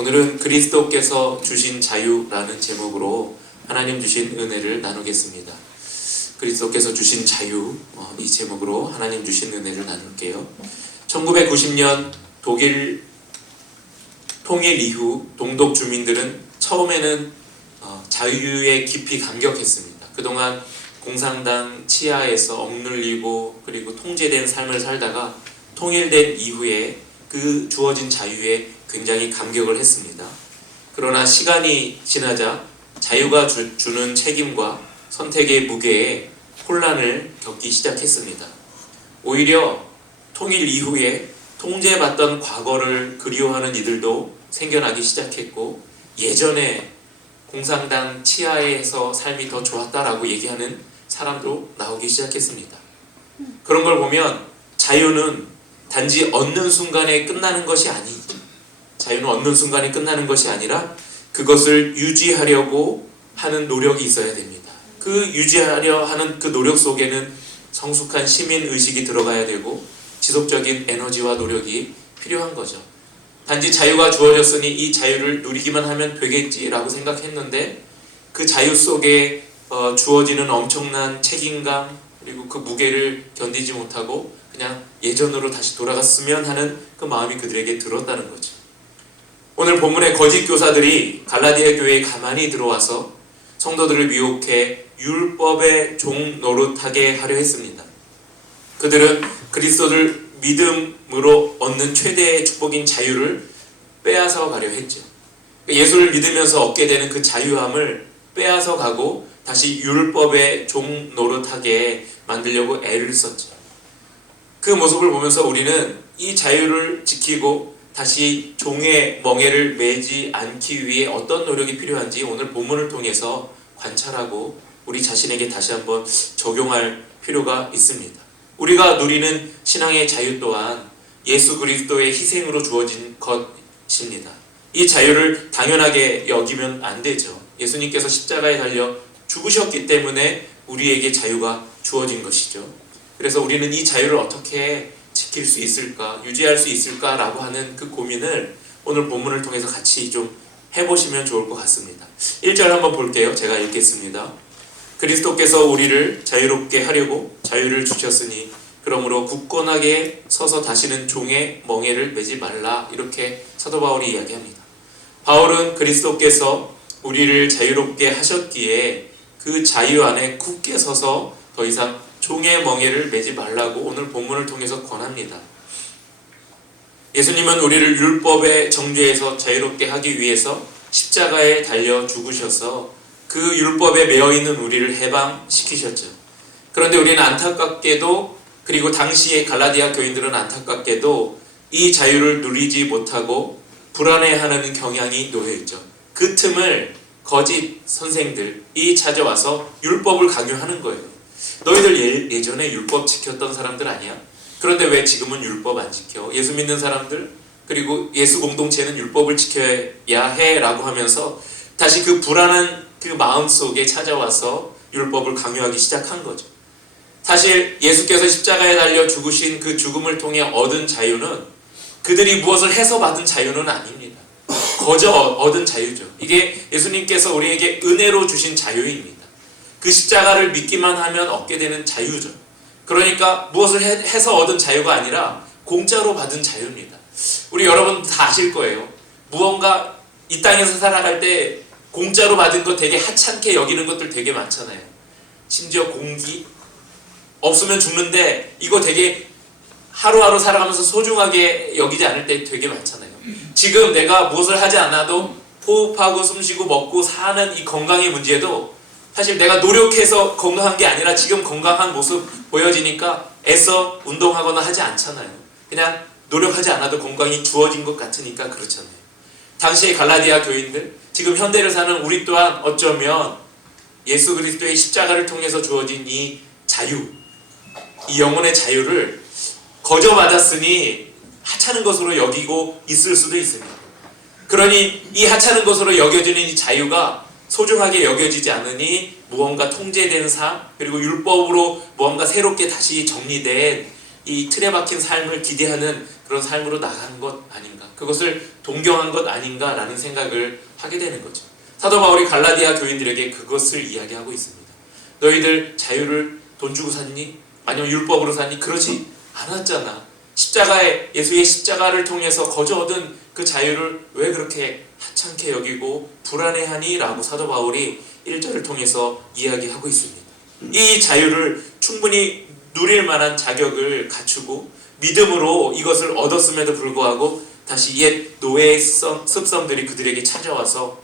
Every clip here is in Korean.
오늘은 그리스도께서 주신 자유라는 제목으로 하나님 주신 은혜를 나누겠습니다. 그리스도께서 주신 자유, 이 제목으로 하나님 주신 은혜를 나눌게요. 1990년 독일 통일 이후 동독 주민들은 처음에는 자유에 깊이 감격했습니다. 그동안 공산당 치하에서 억눌리고 그리고 통제된 삶을 살다가 통일된 이후에 그 주어진 자유에 굉장히 감격을 했습니다. 그러나 시간이 지나자 자유가 주는 책임과 선택의 무게에 혼란을 겪기 시작했습니다. 오히려 통일 이후에 통제받던 과거를 그리워하는 이들도 생겨나기 시작했고, 예전에 공산당 치하에서 삶이 더 좋았다라고 얘기하는 사람도 나오기 시작했습니다. 그런 걸 보면 자유는 단지 얻는 순간에 끝나는 것이 아니죠. 자유는 얻는 순간에 끝나는 것이 아니라 그것을 유지하려고 하는 노력이 있어야 됩니다. 그 유지하려 하는 그 노력 속에는 성숙한 시민의식이 들어가야 되고 지속적인 에너지와 노력이 필요한 거죠. 단지 자유가 주어졌으니 이 자유를 누리기만 하면 되겠지라고 생각했는데, 그 자유 속에 주어지는 엄청난 책임감 그리고 그 무게를 견디지 못하고 그냥 예전으로 다시 돌아갔으면 하는 그 마음이 그들에게 들었다는 거죠. 오늘 본문의 거짓 교사들이 갈라디아 교회에 가만히 들어와서 성도들을 미혹해 율법의 종 노릇하게 하려 했습니다. 그들은 그리스도를 믿음으로 얻는 최대의 축복인 자유를 빼앗아 가려 했죠. 예수를 믿으면서 얻게 되는 그 자유함을 빼앗아 가고 다시 율법의 종 노릇하게 만들려고 애를 썼죠. 그 모습을 보면서 우리는 이 자유를 지키고 다시 종의 멍에를 매지 않기 위해 어떤 노력이 필요한지 오늘 본문을 통해서 관찰하고 우리 자신에게 다시 한번 적용할 필요가 있습니다. 우리가 누리는 신앙의 자유 또한 예수 그리스도의 희생으로 주어진 것입니다. 이 자유를 당연하게 여기면 안 되죠. 예수님께서 십자가에 달려 죽으셨기 때문에 우리에게 자유가 주어진 것이죠. 그래서 우리는 이 자유를 어떻게 지킬 수 있을까, 유지할 수 있을까라고 하는 그 고민을 오늘 본문을 통해서 같이 좀 해보시면 좋을 것 같습니다. 1절 한번 볼게요. 제가 읽겠습니다. 그리스도께서 우리를 자유롭게 하려고 자유를 주셨으니 그러므로 굳건하게 서서 다시는 종의 멍에를 매지 말라, 이렇게 사도 바울이 이야기합니다. 바울은 그리스도께서 우리를 자유롭게 하셨기에 그 자유 안에 굳게 서서 더 이상 종의 멍에를 매지 말라고 오늘 본문을 통해서 권합니다. 예수님은 우리를 율법의 정죄에서 자유롭게 하기 위해서 십자가에 달려 죽으셔서 그 율법에 매여있는 우리를 해방시키셨죠. 그런데 우리는 안타깝게도, 그리고 당시의 갈라디아 교인들은 안타깝게도 이 자유를 누리지 못하고 불안해하는 경향이 놓여있죠. 그 틈을 거짓 선생들이 찾아와서 율법을 강요하는 거예요. 너희들 예전에 율법 지켰던 사람들 아니야? 그런데 왜 지금은 율법 안 지켜? 예수 믿는 사람들 그리고 예수 공동체는 율법을 지켜야 해 라고 하면서 다시 그 불안한 그 마음 속에 찾아와서 율법을 강요하기 시작한 거죠. 사실 예수께서 십자가에 달려 죽으신 그 죽음을 통해 얻은 자유는 그들이 무엇을 해서 받은 자유는 아닙니다. 거저 얻은 자유죠. 이게 예수님께서 우리에게 은혜로 주신 자유입니다. 그 십자가를 믿기만 하면 얻게 되는 자유죠. 그러니까 무엇을 해서 얻은 자유가 아니라 공짜로 받은 자유입니다. 우리 여러분 다 아실 거예요. 무언가 이 땅에서 살아갈 때 공짜로 받은 거 되게 하찮게 여기는 것들 되게 많잖아요. 심지어 공기 없으면 죽는데 이거 되게 하루하루 살아가면서 소중하게 여기지 않을 때 되게 많잖아요. 지금 내가 무엇을 하지 않아도 호흡하고 숨쉬고 먹고 사는 이 건강의 문제도 사실 내가 노력해서 건강한 게 아니라 지금 건강한 모습 보여지니까 애써 운동하거나 하지 않잖아요. 그냥 노력하지 않아도 건강이 주어진 것 같으니까 그렇잖아요. 당시의 갈라디아 교인들, 지금 현대를 사는 우리 또한 어쩌면 예수 그리스도의 십자가를 통해서 주어진 이 자유, 이 영혼의 자유를 거저 받았으니 하찮은 것으로 여기고 있을 수도 있습니다. 그러니 이 하찮은 것으로 여겨지는 이 자유가 소중하게 여겨지지 않으니 무언가 통제된 삶, 그리고 율법으로 무언가 새롭게 다시 정리된 이 틀에 박힌 삶을 기대하는 그런 삶으로 나간 것 아닌가, 그것을 동경한 것 아닌가라는 생각을 하게 되는 거죠. 사도 바울이 갈라디아 교인들에게 그것을 이야기하고 있습니다. 너희들 자유를 돈 주고 샀니? 아니면 율법으로 샀니? 그러지 않았잖아. 십자가에, 예수의 십자가를 통해서 거저 얻은 그 자유를 왜 그렇게 하찮게 여기고 불안해하니? 라고 사도 바울이 1절을 통해서 이야기하고 있습니다. 이 자유를 충분히 누릴 만한 자격을 갖추고 믿음으로 이것을 얻었음에도 불구하고 다시 옛 노예의 습성들이 그들에게 찾아와서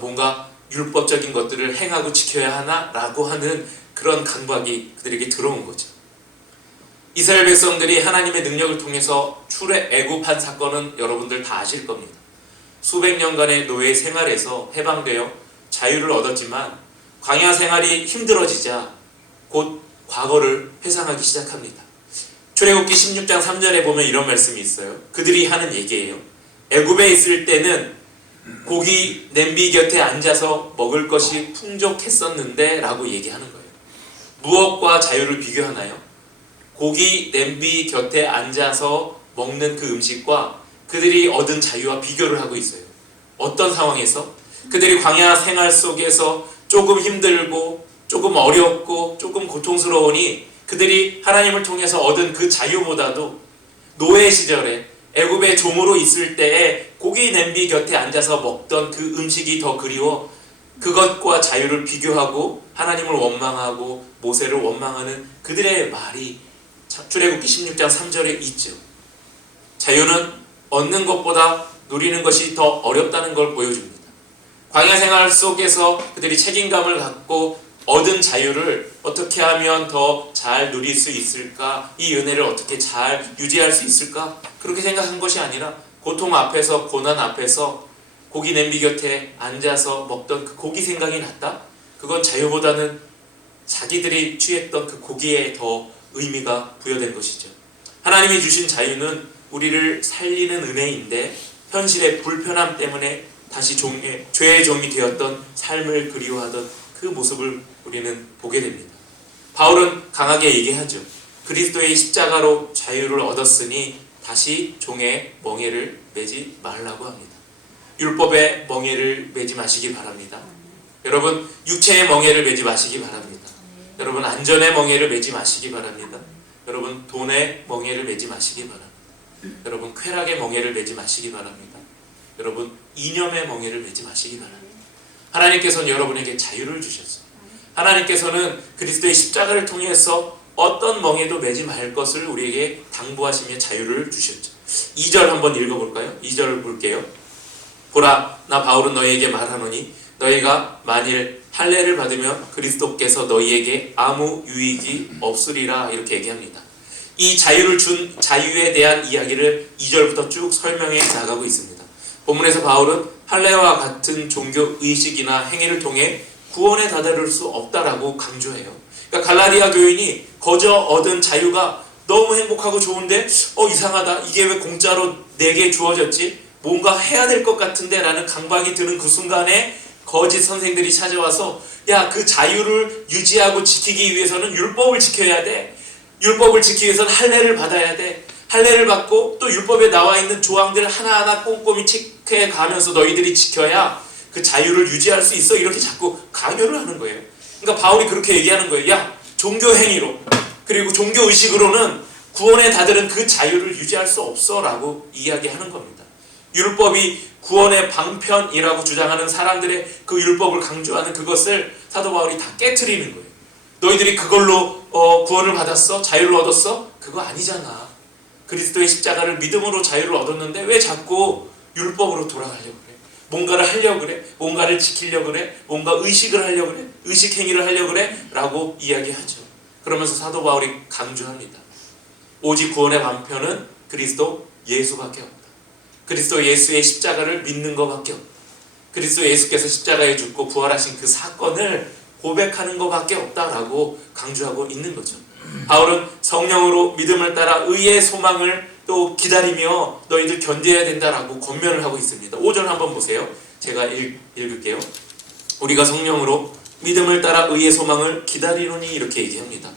뭔가 율법적인 것들을 행하고 지켜야 하나? 라고 하는 그런 강박이 그들에게 들어온 거죠. 이스라엘 백성들이 하나님의 능력을 통해서 애굽한 사건은 여러분들 다 아실 겁니다. 수백 년간의 노예 생활에서 해방되어 자유를 얻었지만 광야 생활이 힘들어지자 곧 과거를 회상하기 시작합니다. 출애굽기 16장 3절에 보면 이런 말씀이 있어요. 그들이 하는 얘기예요. 애굽에 있을 때는 고기 냄비 곁에 앉아서 먹을 것이 풍족했었는데 라고 얘기하는 거예요. 무엇과 자유를 비교하나요? 고기 냄비 곁에 앉아서 먹는 그 음식과 그들이 얻은 자유와 비교를 하고 있어요. 어떤 상황에서? 그들이 광야 생활 속에서 조금 힘들고 조금 어렵고 조금 고통스러우니 그들이 하나님을 통해서 얻은 그 자유보다도 노예 시절에 애굽의 종으로 있을 때에 고기 냄비 곁에 앉아서 먹던 그 음식이 더 그리워 그것과 자유를 비교하고 하나님을 원망하고 모세를 원망하는 그들의 말이 출애굽기 16장 3절에 있죠. 자유는 얻는 것보다 누리는 것이 더 어렵다는 걸 보여줍니다. 광야 생활 속에서 그들이 책임감을 갖고 얻은 자유를 어떻게 하면 더 잘 누릴 수 있을까? 이 은혜를 어떻게 잘 유지할 수 있을까? 그렇게 생각한 것이 아니라 고통 앞에서, 고난 앞에서 고기 냄비 곁에 앉아서 먹던 그 고기 생각이 났다? 그건 자유보다는 자기들이 취했던 그 고기에 더 의미가 부여된 것이죠. 하나님이 주신 자유는 우리를 살리는 은혜인데 현실의 불편함 때문에 다시 죄의 종이 되었던 삶을 그리워하던 그 모습을 우리는 보게 됩니다. 바울은 강하게 얘기하죠. 그리스도의 십자가로 자유를 얻었으니 다시 종의 멍에를 매지 말라고 합니다. 율법의 멍에를 매지 마시기 바랍니다. 여러분, 육체의 멍에를 매지 마시기 바랍니다. 여러분, 안전의 멍에를 매지 마시기 바랍니다. 여러분, 돈의 멍에를 매지 마시기 바랍니다. 여러분, 쾌락의 멍에를 매지 마시기 바랍니다. 여러분, 이념의 멍에를 매지 마시기 바랍니다. 하나님께서는 여러분에게 자유를 주셨어요. 하나님께서는 그리스도의 십자가를 통해서 어떤 멍에도 매지 말 것을 우리에게 당부하시며 자유를 주셨죠. 2절 한번 읽어볼까요? 2절을 볼게요. 보라, 나 바울은 너희에게 말하노니 너희가 만일 할례를 받으면 그리스도께서 너희에게 아무 유익이 없으리라. 이렇게 얘기합니다. 이 자유를 준 자유에 대한 이야기를 2절부터 쭉 설명해 나가고 있습니다. 본문에서 바울은 할례와 같은 종교 의식이나 행위를 통해 구원에 다다를 수 없다라고 강조해요. 그러니까 갈라디아 교인이 거저 얻은 자유가 너무 행복하고 좋은데 이상하다. 이게 왜 공짜로 내게 주어졌지? 뭔가 해야 될 것 같은데 라는 강박이 드는 그 순간에 거짓 선생들이 찾아와서 야, 그 자유를 유지하고 지키기 위해서는 율법을 지켜야 돼. 율법을 지키기 위해서는 할례를 받아야 돼. 할례를 받고 또 율법에 나와 있는 조항들을 하나하나 꼼꼼히 체크해 가면서 너희들이 지켜야 그 자유를 유지할 수 있어. 이렇게 자꾸 강요를 하는 거예요. 그러니까 바울이 그렇게 얘기하는 거예요. 야, 종교 행위로 그리고 종교 의식으로는 구원에 다다른 그 자유를 유지할 수 없어 라고 이야기하는 겁니다. 율법이 구원의 방편이라고 주장하는 사람들의 그 율법을 강조하는 그것을 사도 바울이 다 깨트리는 거예요. 너희들이 그걸로 구원을 받았어? 자유를 얻었어? 그거 아니잖아. 그리스도의 십자가를 믿음으로 자유를 얻었는데 왜 자꾸 율법으로 돌아가려고 그래? 뭔가를 하려고 그래? 뭔가를 지키려고 그래? 뭔가 의식을 하려고 그래? 의식 행위를 하려고 그래? 라고 이야기하죠. 그러면서 사도 바울이 강조합니다. 오직 구원의 방편은 그리스도 예수밖에 없다. 그리스도 예수의 십자가를 믿는 것밖에 없다. 그리스도 예수께서 십자가에 죽고 부활하신 그 사건을 고백하는 것밖에 없다라고 강조하고 있는 거죠. 바울은 성령으로 믿음을 따라 의의 소망을 또 기다리며 너희들 견뎌야 된다라고 권면을 하고 있습니다. 5절 한번 보세요. 제가 읽을게요. 우리가 성령으로 믿음을 따라 의의 소망을 기다리노니 이렇게 얘기합니다.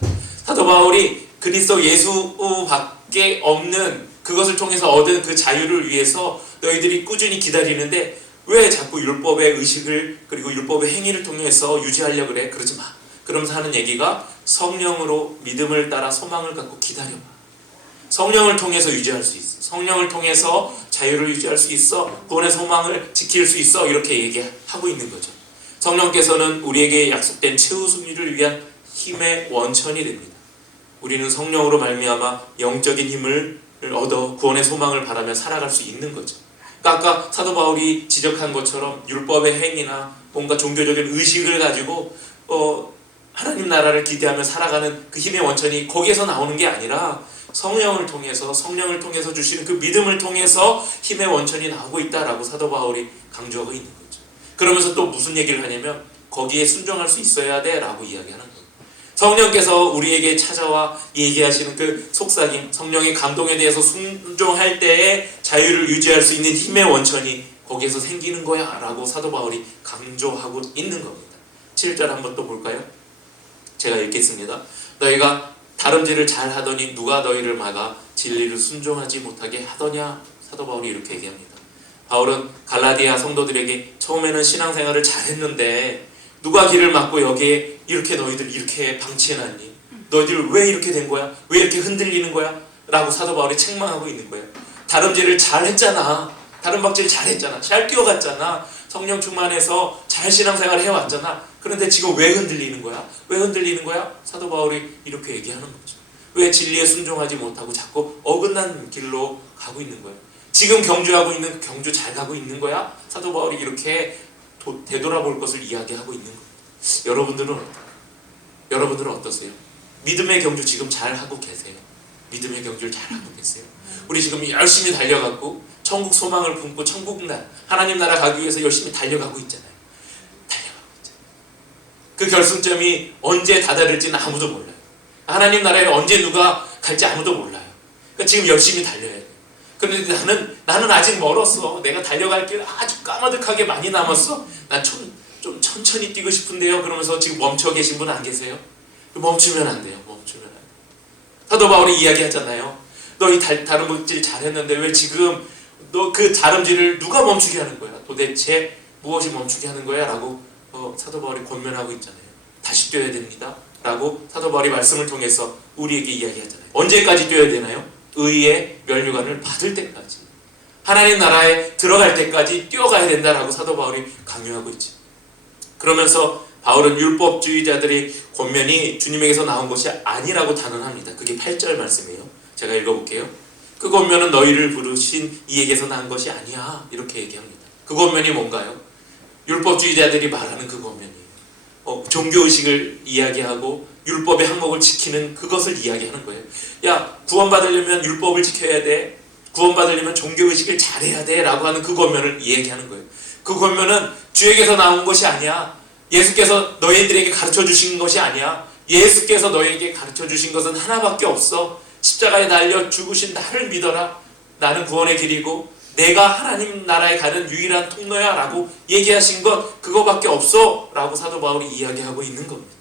사도 바울이 그리스도 예수밖에 없는 그것을 통해서 얻은 그 자유를 위해서 너희들이 꾸준히 기다리는데 왜 자꾸 율법의 의식을 그리고 율법의 행위를 통해서 유지하려고 그래? 그러지 마. 그러면서 하는 얘기가 성령으로 믿음을 따라 소망을 갖고 기다려봐. 성령을 통해서 유지할 수 있어. 성령을 통해서 자유를 유지할 수 있어. 구원의 소망을 지킬 수 있어. 이렇게 얘기하고 있는 거죠. 성령께서는 우리에게 약속된 최후 승리를 위한 힘의 원천이 됩니다. 우리는 성령으로 말미암아 영적인 힘을 얻어 구원의 소망을 바라며 살아갈 수 있는 거죠. 그러니까 아까 사도 바울이 지적한 것처럼 율법의 행위나 뭔가 종교적인 의식을 가지고 하나님 나라를 기대하며 살아가는 그 힘의 원천이 거기에서 나오는 게 아니라 성령을 통해서 주시는 그 믿음을 통해서 힘의 원천이 나오고 있다라고 사도 바울이 강조하고 있는 거죠. 그러면서 또 무슨 얘기를 하냐면 거기에 순종할 수 있어야 돼 라고 이야기하는 거예요. 성령께서 우리에게 찾아와 얘기하시는 그 속삭임, 성령의 감동에 대해서 순종할 때에 자유를 유지할 수 있는 힘의 원천이 거기에서 생기는 거야 라고 사도 바울이 강조하고 있는 겁니다. 7절 한번 또 볼까요? 제가 읽겠습니다. 너희가 다름질을 잘 하더니 누가 너희를 막아 진리를 순종하지 못하게 하더냐? 사도 바울이 이렇게 얘기합니다. 바울은 갈라디아 성도들에게 처음에는 신앙생활을 잘했는데 누가 길을 막고 여기에 이렇게 너희들 이렇게 방치해놨니? 너희들 왜 이렇게 된 거야? 왜 이렇게 흔들리는 거야? 라고 사도 바울이 책망하고 있는 거예요. 다름질을 잘했잖아. 다름박질 잘했잖아. 잘 뛰어갔잖아. 성령 충만해서 잘 신앙생활 해왔잖아. 그런데 지금 왜 흔들리는 거야? 왜 흔들리는 거야? 사도 바울이 이렇게 얘기하는 거죠. 왜 진리에 순종하지 못하고 자꾸 어긋난 길로 가고 있는 거예요? 지금 경주하고 있는 경주 잘 가고 있는 거야? 사도 바울이 이렇게 되돌아볼 것을 이야기하고 있는 겁니다. 여러분들은 어떠세요? 믿음의 경주 지금 잘 하고 계세요? 믿음의 경주를 잘 하고 계세요? 우리 지금 열심히 달려가고 천국 소망을 품고 천국 하나님 나라 가기 위해서 열심히 달려가고 있잖아요. 그 결승점이 언제 다다를지는 아무도 몰라요. 하나님 나라에 언제 누가 갈지 아무도 몰라요. 그러니까 지금 열심히 달려야 돼요. 그런데 나는 아직 멀었어. 내가 달려갈 길 아주 까마득하게 많이 남았어. 난 좀 천천히 뛰고 싶은데요. 그러면서 지금 멈춰 계신 분 안 계세요? 멈추면 안 돼요. 멈추면 안 돼요. 사도 바울이 이야기하잖아요. 너 이 다름질 잘했는데 왜 지금 너 그 다름질을 누가 멈추게 하는 거야? 도대체 무엇이 멈추게 하는 거야? 라고 사도 바울이 권면하고 있잖아요. 다시 뛰어야 됩니다. 라고 사도 바울이 말씀을 통해서 우리에게 이야기하잖아요. 언제까지 뛰어야 되나요? 의의 면류관을 받을 때까지. 하나님 나라에 들어갈 때까지 뛰어가야 된다라고 사도 바울이 강요하고 있죠. 그러면서 바울은 율법주의자들의 권면이 주님에게서 나온 것이 아니라고 단언합니다. 그게 8절 말씀이에요. 제가 읽어볼게요. 그 권면은 너희를 부르신 이에게서 난 것이 아니야. 이렇게 얘기합니다. 그 권면이 뭔가요? 율법주의자들이 말하는 그 권면이에요. 종교의식을 이야기하고 율법의 항목을 지키는 그것을 이야기하는 거예요. 야, 구원받으려면 율법을 지켜야 돼. 구원받으려면 종교의식을 잘해야 돼. 라고 하는 그 권면을 이야기하는 거예요. 그 권면은 주에게서 나온 것이 아니야. 예수께서 너희들에게 가르쳐 주신 것이 아니야. 예수께서 너희에게 가르쳐 주신 것은 하나밖에 없어. 십자가에 달려 죽으신 나를 믿어라. 나는 구원의 길이고 내가 하나님 나라에 가는 유일한 통로야 라고 얘기하신 것 그거밖에 없어 라고 사도 바울이 이야기하고 있는 겁니다.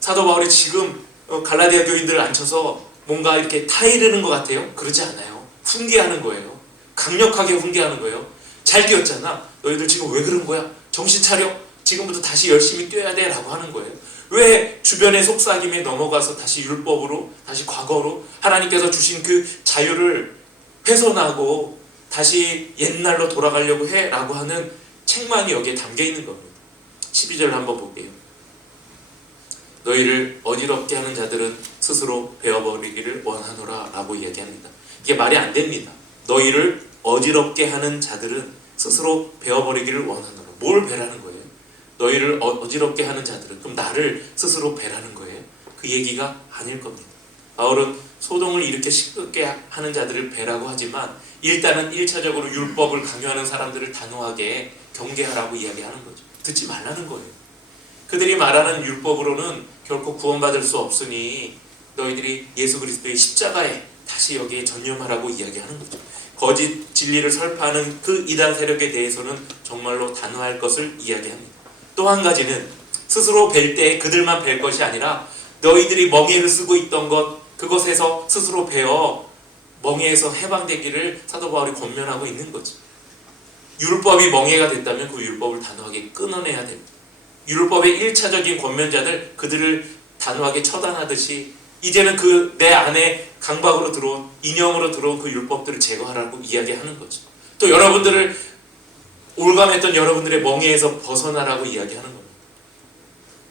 사도 바울이 지금 갈라디아 교인들을 앉혀서 뭔가 이렇게 타이르는 것 같아요? 그러지 않아요. 훈계하는 거예요. 강력하게 훈계하는 거예요. 잘 뛰었잖아. 너희들 지금 왜 그런 거야? 정신 차려. 지금부터 다시 열심히 뛰어야 돼 라고 하는 거예요. 왜 주변의 속삭임에 넘어가서 다시 율법으로, 다시 과거로 하나님께서 주신 그 자유를 훼손하고 다시 옛날로 돌아가려고 해 라고 하는 책망이 여기에 담겨 있는 겁니다. 12절 한번 볼게요. 너희를 어지럽게 하는 자들은 스스로 베어버리기를 원하노라 라고 이야기합니다. 이게 말이 안 됩니다. 너희를 어지럽게 하는 자들은 스스로 베어버리기를 원하노라. 뭘 베라는 거예요? 너희를 어지럽게 하는 자들은, 그럼 나를 스스로 베라는 거예요? 그 얘기가 아닐 겁니다. 바울은 소동을 이렇게 시끄럽게 하는 자들을 베라고 하지만 일단은 1차적으로 율법을 강요하는 사람들을 단호하게 경계하라고 이야기하는 거죠. 듣지 말라는 거예요. 그들이 말하는 율법으로는 결코 구원받을 수 없으니 너희들이 예수 그리스도의 십자가에 다시 여기에 전념하라고 이야기하는 거죠. 거짓 진리를 설파하는 그 이단 세력에 대해서는 정말로 단호할 것을 이야기합니다. 또 한 가지는 스스로 뵐 때 그들만 뵐 것이 아니라 너희들이 멍에를 쓰고 있던 것, 그것에서 스스로 배워 멍에에서 해방되기를 사도 바울이 권면하고 있는 거죠. 율법이 멍에가 됐다면 그 율법을 단호하게 끊어내야 됩니다. 율법의 1차적인 권면자들, 그들을 단호하게 처단하듯이 이제는 그 내 안에 강박으로 들어온, 인형으로 들어온 그 율법들을 제거하라고 이야기하는 거죠. 또 여러분들을, 올감했던 여러분들의 멍에에서 벗어나라고 이야기하는 겁니다.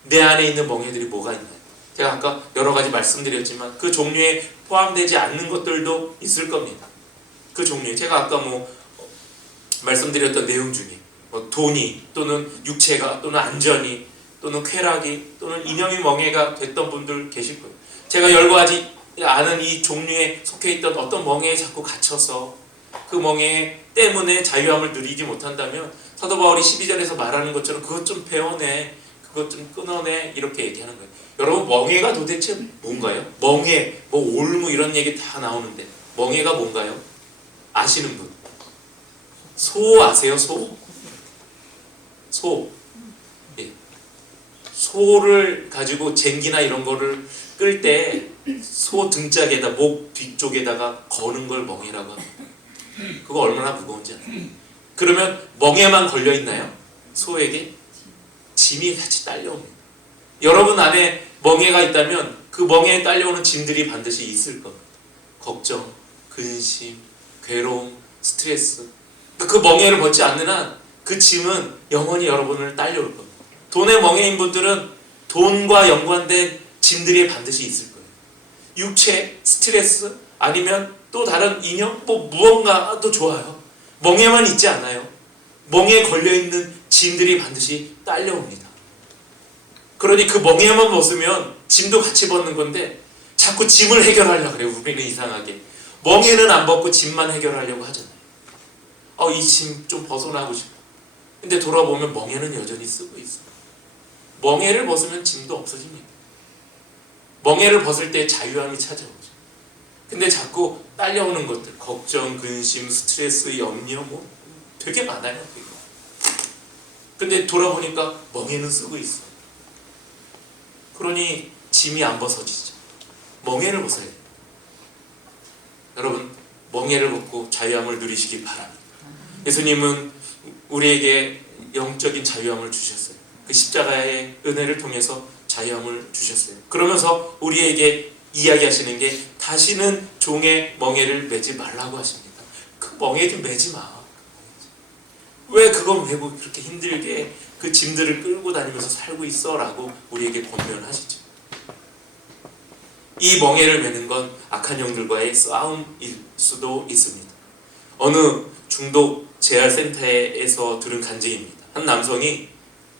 내 안에 있는 멍에들이 뭐가 있나요? 제가 아까 여러 가지 말씀드렸지만 그 종류에 포함되지 않는 것들도 있을 겁니다. 그 종류에 제가 아까 말씀드렸던 내용 중에 돈이, 또는 육체가, 또는 안전이, 또는 쾌락이, 또는 인형의 멍에가 됐던 분들 계실 거예요. 제가 열거하지 않은 이 종류에 속해 있던 어떤 멍에에 자꾸 갇혀서 그 멍에 때문에 자유함을 누리지 못한다면 사도 바울이 12절에서 말하는 것처럼 그것 좀 배워내, 그것 좀 끊어내, 이렇게 얘기하는 거예요. 여러분, 멍에가 도대체 뭔가요? 멍에, 올무 이런 얘기 다 나오는데 멍에가 뭔가요? 아시는 분? 소 아세요? 소? 예. 소를 가지고 쟁기나 이런 거를 끌 때 소 등짝에다, 목 뒤쪽에다가 거는 걸 멍에라고 합니다. 그거 얼마나 무거운지 아세요? 그러면 멍에만 걸려 있나요? 소에게? 짐이 같이 딸려옵니다. 여러분 안에 멍에가 있다면 그 멍에에 딸려오는 짐들이 반드시 있을 겁니다. 걱정, 근심, 괴로움, 스트레스. 그 멍에를 벗지 않는 한 그 짐은 영원히 여러분을 딸려올 겁니다. 돈에 멍에인 분들은 돈과 연관된 짐들이 반드시 있을 거예요. 육체, 스트레스, 아니면 또 다른 인형, 무언가도 좋아요. 멍에만 있지 않아요. 멍에에 걸려있는 짐들이 반드시 딸려옵니다. 그러니 그 멍에만 벗으면 짐도 같이 벗는 건데 자꾸 짐을 해결하려고 그래요. 우리는 이상하게 멍에는 안 벗고 짐만 해결하려고 하잖아요. 이 짐 좀 벗어나고 싶어. 근데 돌아보면 멍에는 여전히 쓰고 있어. 멍에를 벗으면 짐도 없어집니다. 멍에를 벗을 때 자유함이 찾아오죠. 근데 자꾸 딸려오는 것들, 걱정, 근심, 스트레스, 염려, 되게 많아요. 근데 돌아보니까 멍에는 쓰고 있어. 그러니 짐이 안 벗어지죠. 멍에를 벗어야 돼요. 여러분, 멍에를 벗고 자유함을 누리시기 바랍니다. 예수님은 우리에게 영적인 자유함을 주셨어요. 그 십자가의 은혜를 통해서 자유함을 주셨어요. 그러면서 우리에게 이야기하시는 게 다시는 종의 멍에를 매지 말라고 하십니다. 그 멍에 좀 매지 마. 왜 그건 왜 그렇게 힘들게 그 짐들을 끌고 다니면서 살고 있어? 라고 우리에게 권면하시죠. 이 멍에를 매는 건 악한 영들과의 싸움일 수도 있습니다. 어느 중독 재활센터에서 들은 간증입니다. 한 남성이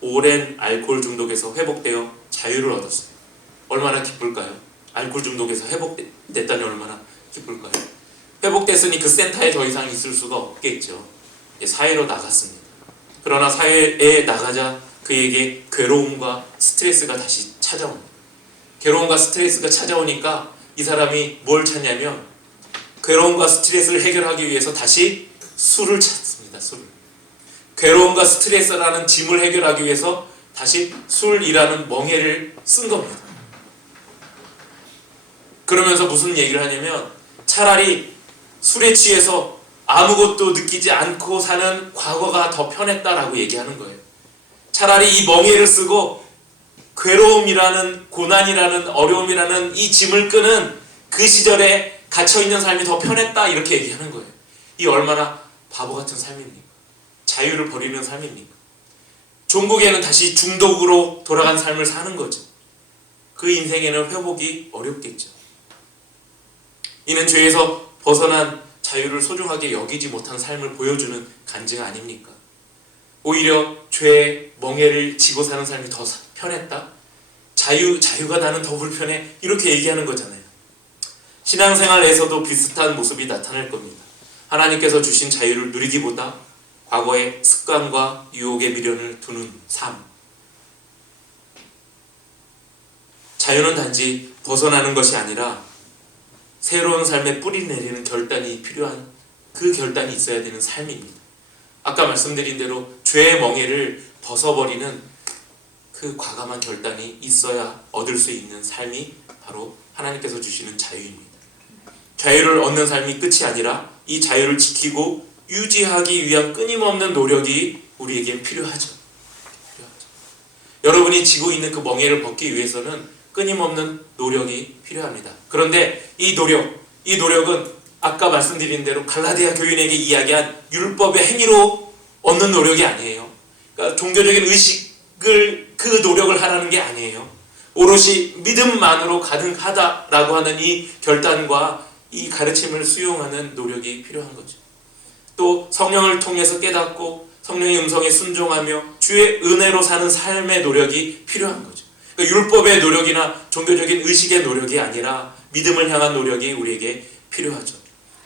오랜 알코올 중독에서 회복되어 자유를 얻었어요. 얼마나 기쁠까요? 알코올 중독에서 회복됐다니 얼마나 기쁠까요? 회복됐으니 그 센터에 더 이상 있을 수가 없겠죠. 사회로 나갔습니다. 그러나 사회에 나가자 그에게 괴로움과 스트레스가 다시 찾아옵니다. 괴로움과 스트레스가 찾아오니까 이 사람이 뭘 찾냐면 괴로움과 스트레스를 해결하기 위해서 다시 술을 찾습니다. 술을. 괴로움과 스트레스라는 짐을 해결하기 위해서 다시 술이라는 멍에를 쓴 겁니다. 그러면서 무슨 얘기를 하냐면 차라리 술에 취해서 아무것도 느끼지 않고 사는 과거가 더 편했다라고 얘기하는 거예요. 차라리 이 멍에를 쓰고 괴로움이라는, 고난이라는, 어려움이라는 이 짐을 끄는 그 시절에 갇혀있는 삶이 더 편했다, 이렇게 얘기하는 거예요. 이 얼마나 바보 같은 삶입니까? 자유를 버리는 삶입니까? 종국에는 다시 중독으로 돌아간 삶을 사는 거죠. 그 인생에는 회복이 어렵겠죠. 이는 죄에서 벗어난 자유를 소중하게 여기지 못한 삶을 보여주는 간증 아닙니까? 오히려 죄의 멍에를 지고 사는 삶이 더 편했다? 자유가 나는 더 불편해? 이렇게 얘기하는 거잖아요. 신앙생활에서도 비슷한 모습이 나타날 겁니다. 하나님께서 주신 자유를 누리기보다 과거의 습관과 유혹의 미련을 두는 삶. 자유는 단지 벗어나는 것이 아니라 새로운 삶에 뿌리 내리는 결단이 필요한, 그 결단이 있어야 되는 삶입니다. 아까 말씀드린 대로 죄의 멍에를 벗어버리는 그 과감한 결단이 있어야 얻을 수 있는 삶이 바로 하나님께서 주시는 자유입니다. 자유를 얻는 삶이 끝이 아니라 이 자유를 지키고 유지하기 위한 끊임없는 노력이 우리에게 필요하죠. 여러분이 지고 있는 그 멍에를 벗기 위해서는 끊임없는 노력이 필요합니다. 그런데 이 노력은 아까 말씀드린 대로 갈라디아 교인에게 이야기한 율법의 행위로 얻는 노력이 아니에요. 그러니까 종교적인 의식을 그 노력을 하라는 게 아니에요. 오롯이 믿음만으로 가능하다라고 하는 이 결단과 이 가르침을 수용하는 노력이 필요한 거죠. 또 성령을 통해서 깨닫고 성령의 음성에 순종하며 주의 은혜로 사는 삶의 노력이 필요한 거죠. 그러니까 율법의 노력이나 종교적인 의식의 노력이 아니라 믿음을 향한 노력이 우리에게 필요하죠.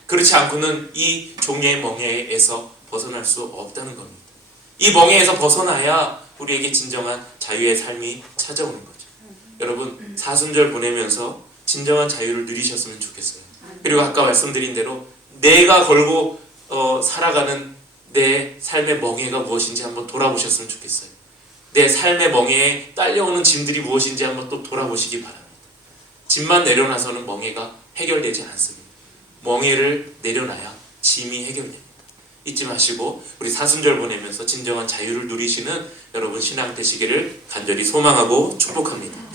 그렇지 않고는 이 종의 멍에에서 벗어날 수 없다는 겁니다. 이 멍에에서 벗어나야 우리에게 진정한 자유의 삶이 찾아오는 거죠. 여러분 사순절 보내면서 진정한 자유를 누리셨으면 좋겠어요. 그리고 아까 말씀드린 대로 내가 걸고 살아가는 내 삶의 멍에가 무엇인지 한번 돌아보셨으면 좋겠어요. 내 삶의 멍에에 딸려오는 짐들이 무엇인지 한번 또 돌아보시기 바랍니다. 짐만 내려놔서는 멍에가 해결되지 않습니다. 멍에를 내려놔야 짐이 해결됩니다. 잊지 마시고 우리 사순절 보내면서 진정한 자유를 누리시는 여러분 신앙 되시기를 간절히 소망하고 축복합니다.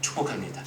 축복합니다.